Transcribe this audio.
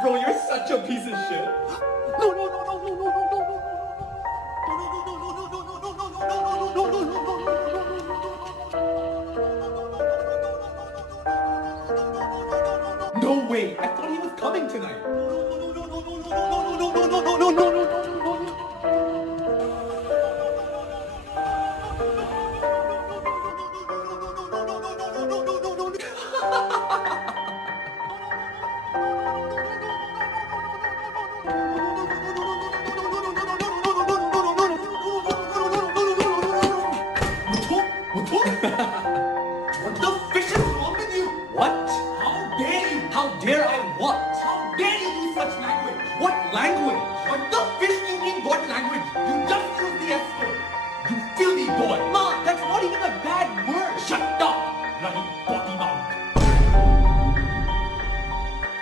bro, you're such a piece of shit. No, no, no, no, no, no, no, no, no. No way, I thought he was coming tonight.